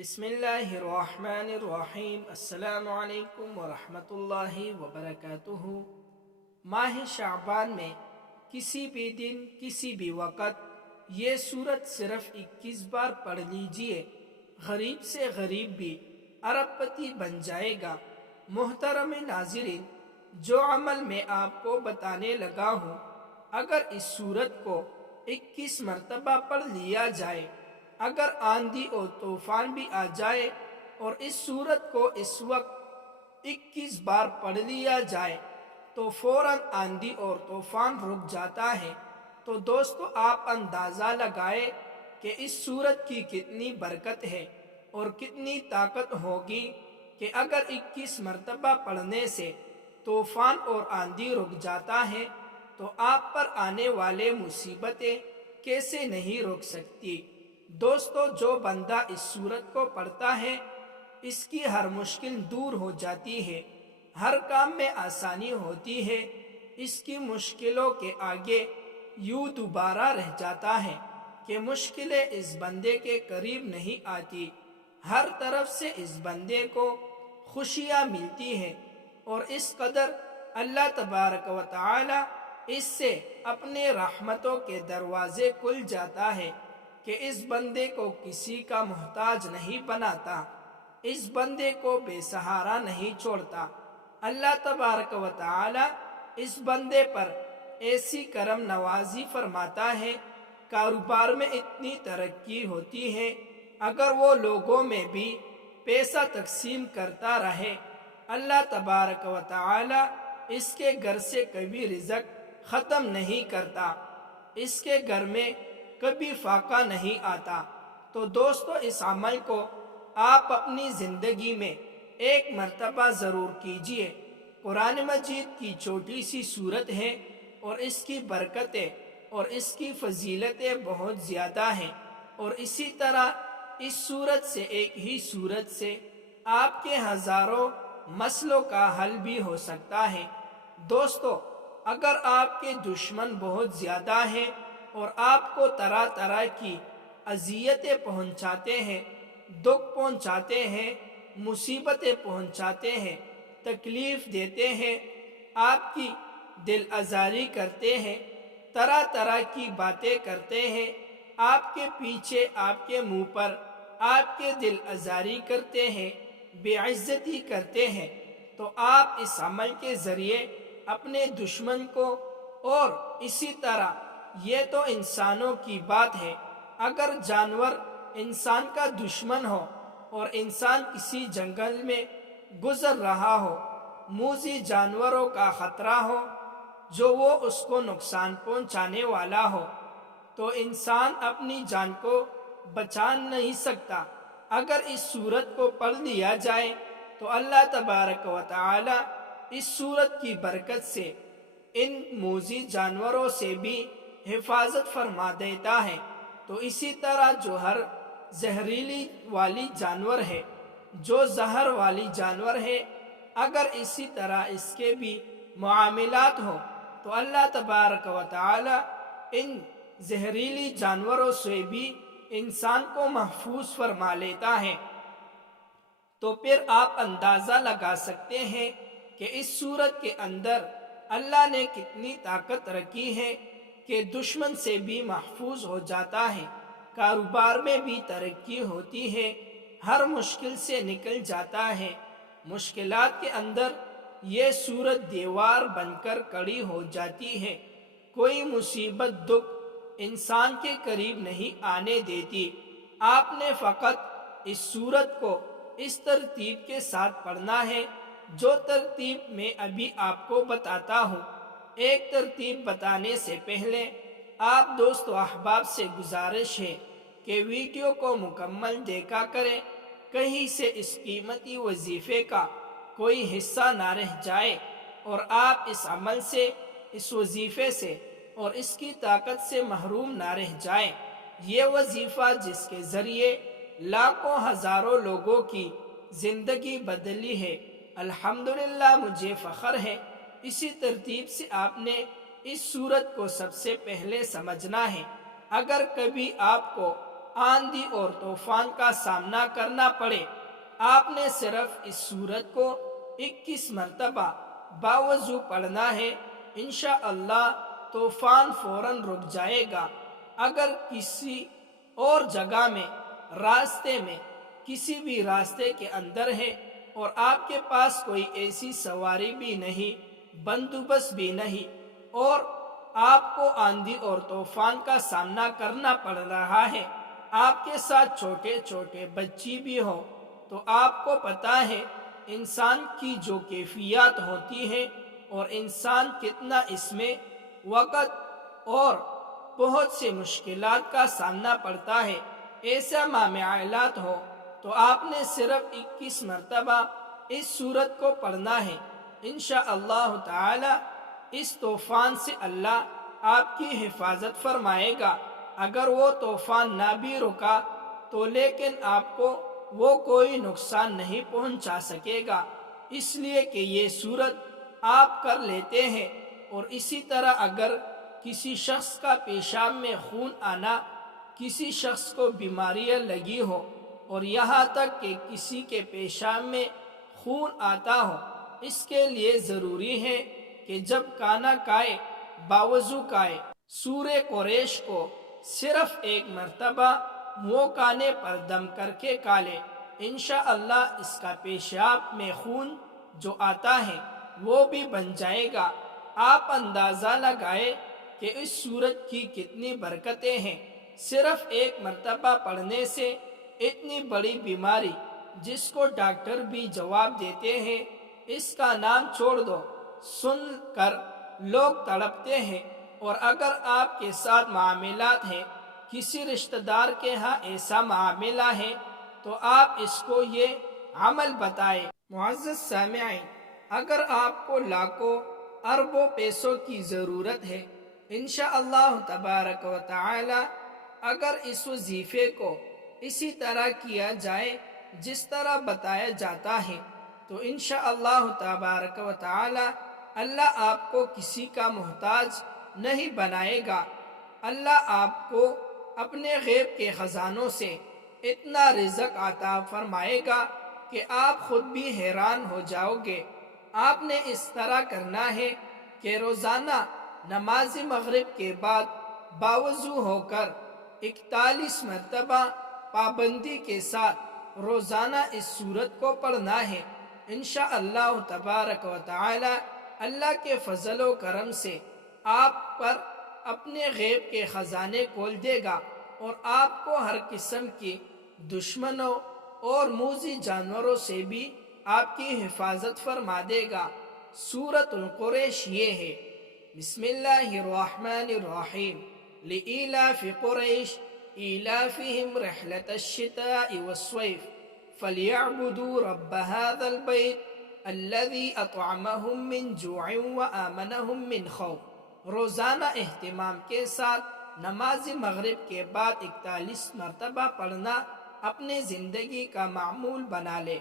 بسم اللہ الرحمن الرحیم۔ السلام علیکم ورحمۃ اللہ وبرکاتہ۔ ماہ شعبان میں کسی بھی دن کسی بھی وقت یہ سورت صرف 21 بار پڑھ لیجئے، غریب سے غریب بھی ارب پتی بن جائے گا۔ محترم ناظرین، جو عمل میں آپ کو بتانے لگا ہوں، اگر اس سورت کو 21 مرتبہ پڑھ لیا جائے، اگر آندھی اور طوفان بھی آ جائے اور اس سورت کو اس وقت 21 بار پڑھ لیا جائے تو فوراً آندھی اور طوفان رک جاتا ہے۔ تو دوستو، آپ اندازہ لگائے کہ اس سورت کی کتنی برکت ہے اور کتنی طاقت ہوگی کہ اگر 21 مرتبہ پڑھنے سے طوفان اور آندھی رک جاتا ہے تو آپ پر آنے والے مصیبتیں کیسے نہیں رک سکتی۔ دوستو، جو بندہ اس سورت کو پڑھتا ہے، اس کی ہر مشکل دور ہو جاتی ہے، ہر کام میں آسانی ہوتی ہے، اس کی مشکلوں کے آگے یوں دوبارہ رہ جاتا ہے کہ مشکلیں اس بندے کے قریب نہیں آتی، ہر طرف سے اس بندے کو خوشیاں ملتی ہیں، اور اس قدر اللہ تبارک و تعالی اس سے اپنے رحمتوں کے دروازے کھل جاتا ہے کہ اس بندے کو کسی کا محتاج نہیں بناتا، اس بندے کو بے سہارا نہیں چھوڑتا۔ اللہ تبارک و تعالی اس بندے پر ایسی کرم نوازی فرماتا ہے، کاروبار میں اتنی ترقی ہوتی ہے، اگر وہ لوگوں میں بھی پیسہ تقسیم کرتا رہے، اللہ تبارک و تعالی اس کے گھر سے کبھی رزق ختم نہیں کرتا، اس کے گھر میں کبھی فاقہ نہیں آتا۔ تو دوستو، اس عمل کو آپ اپنی زندگی میں ایک مرتبہ ضرور کیجئے۔ قرآن مجید کی چھوٹی سی سورت ہے اور اس کی برکتیں اور اس کی فضیلتیں بہت زیادہ ہیں، اور اسی طرح اس سورت سے، ایک ہی سورت سے آپ کے ہزاروں مسئلوں کا حل بھی ہو سکتا ہے۔ دوستو، اگر آپ کے دشمن بہت زیادہ ہیں اور آپ کو طرح طرح کی اذیتیں پہنچاتے ہیں، دکھ پہنچاتے ہیں، مصیبتیں پہنچاتے ہیں، تکلیف دیتے ہیں، آپ کی دل آزاری کرتے ہیں، طرح طرح کی باتیں کرتے ہیں، آپ کے پیچھے، آپ کے منہ پر آپ کے دل آزاری کرتے ہیں، بے عزتی کرتے ہیں، تو آپ اس عمل کے ذریعے اپنے دشمن کو، اور اسی طرح یہ تو انسانوں کی بات ہے، اگر جانور انسان کا دشمن ہو اور انسان کسی جنگل میں گزر رہا ہو، موذی جانوروں کا خطرہ ہو جو وہ اس کو نقصان پہنچانے والا ہو، تو انسان اپنی جان کو بچا نہیں سکتا۔ اگر اس سورت کو پڑھ لیا جائے تو اللہ تبارک و تعالی اس سورت کی برکت سے ان موذی جانوروں سے بھی حفاظت فرما دیتا ہے۔ تو اسی طرح جو ہر زہریلی والی جانور ہے، جو زہر والی جانور ہے، اگر اسی طرح اس کے بھی معاملات ہوں تو اللہ تبارک و تعالی ان زہریلی جانوروں سے بھی انسان کو محفوظ فرما لیتا ہے۔ تو پھر آپ اندازہ لگا سکتے ہیں کہ اس سورت کے اندر اللہ نے کتنی طاقت رکھی ہے کہ دشمن سے بھی محفوظ ہو جاتا ہے، کاروبار میں بھی ترقی ہوتی ہے، ہر مشکل سے نکل جاتا ہے، مشکلات کے اندر یہ سورت دیوار بن کر کھڑی ہو جاتی ہے، کوئی مصیبت، دکھ انسان کے قریب نہیں آنے دیتی۔ آپ نے فقط اس سورت کو اس ترتیب کے ساتھ پڑھنا ہے جو ترتیب میں ابھی آپ کو بتاتا ہوں۔ ایک ترتیب بتانے سے پہلے آپ دوست و احباب سے گزارش ہے کہ ویڈیو کو مکمل دیکھا کریں، کہیں سے اس قیمتی وظیفے کا کوئی حصہ نہ رہ جائے اور آپ اس عمل سے، اس وظیفے سے اور اس کی طاقت سے محروم نہ رہ جائیں۔ یہ وظیفہ جس کے ذریعے لاکھوں ہزاروں لوگوں کی زندگی بدلی ہے، الحمدللہ مجھے فخر ہے۔ اسی ترتیب سے آپ نے اس سورت کو سب سے پہلے سمجھنا ہے۔ اگر کبھی آپ کو آندھی اور طوفان کا سامنا کرنا پڑے، آپ نے صرف اس سورت کو 21 مرتبہ باوضو پڑھنا ہے۔ انشاءاللہ طوفان فوراً رک جائے گا۔ اگر کسی اور جگہ میں، راستے میں، کسی بھی راستے کے اندر ہے اور آپ کے پاس کوئی ایسی سواری بھی نہیں، بندوبست بھی نہیں، اور آپ کو آندھی اور طوفان کا سامنا کرنا پڑ رہا ہے، آپ کے ساتھ چھوٹے چھوٹے بچی بھی ہو، تو آپ کو پتہ ہے انسان کی جو کیفیات ہوتی ہے اور انسان کتنا اس میں وقت اور بہت سے مشکلات کا سامنا پڑتا ہے۔ ایسا معاملات ہو تو آپ نے صرف 21 مرتبہ اس سورت کو پڑھنا ہے۔ انشاءاللہ تعالی اس طوفان سے اللہ آپ کی حفاظت فرمائے گا۔ اگر وہ طوفان نہ بھی رکا تو لیکن آپ کو وہ کوئی نقصان نہیں پہنچا سکے گا، اس لیے کہ یہ سورت آپ کر لیتے ہیں۔ اور اسی طرح اگر کسی شخص کا پیشاب میں خون آنا، کسی شخص کو بیماریاں لگی ہو اور یہاں تک کہ کسی کے پیشاب میں خون آتا ہو، اس کے لیے ضروری ہے کہ جب کھانا کھائے باوضو کھائے۔ سورہ قریش کو صرف 1 مرتبہ منہ کھانے پر دم کر کے کھا لے، انشاءاللہ اس کا پیشاب میں خون جو آتا ہے وہ بھی بن جائے گا۔ آپ اندازہ لگائے کہ اس سورت کی کتنی برکتیں ہیں۔ صرف 1 مرتبہ پڑھنے سے اتنی بڑی بیماری جس کو ڈاکٹر بھی جواب دیتے ہیں اس کا نام چھوڑ دو، سن کر لوگ تڑپتے ہیں۔ اور اگر آپ کے ساتھ معاملات ہیں، کسی رشتہ دار کے ہاں ایسا معاملہ ہے، تو آپ اس کو یہ عمل بتائیں۔ معزز سامعین، اگر آپ کو لاکھوں اربوں پیسوں کی ضرورت ہے، انشاءاللہ تبارک و تعالی اگر اس وظیفے کو اسی طرح کیا جائے جس طرح بتایا جاتا ہے، تو انشاءاللہ تبارک و تعالی اللہ آپ کو کسی کا محتاج نہیں بنائے گا۔ اللہ آپ کو اپنے غیب کے خزانوں سے اتنا رزق عطا فرمائے گا کہ آپ خود بھی حیران ہو جاؤ گے۔ آپ نے اس طرح کرنا ہے کہ روزانہ نماز مغرب کے بعد باوضو ہو کر 41 مرتبہ پابندی کے ساتھ روزانہ اس سورت کو پڑھنا ہے۔ انشاءاللہ تبارک و تعالی اللہ کے فضل و کرم سے آپ پر اپنے غیب کے خزانے کھول دے گا اور آپ کو ہر قسم کی دشمنوں اور موذی جانوروں سے بھی آپ کی حفاظت فرما دے گا۔ سورۃ القریش یہ ہے۔ بسم اللہ الرحمن الرحیم۔ لإیلاف قریش ایلافہم رحلة الشتاء والصیف فلیعبدوا رب هذا البیت الذی اطعمہم من جوع وآمنہم من خوف۔ روزانہ اہتمام کے ساتھ نماز مغرب کے بعد 41 مرتبہ پڑھنا اپنے زندگی کا معمول بنا لے۔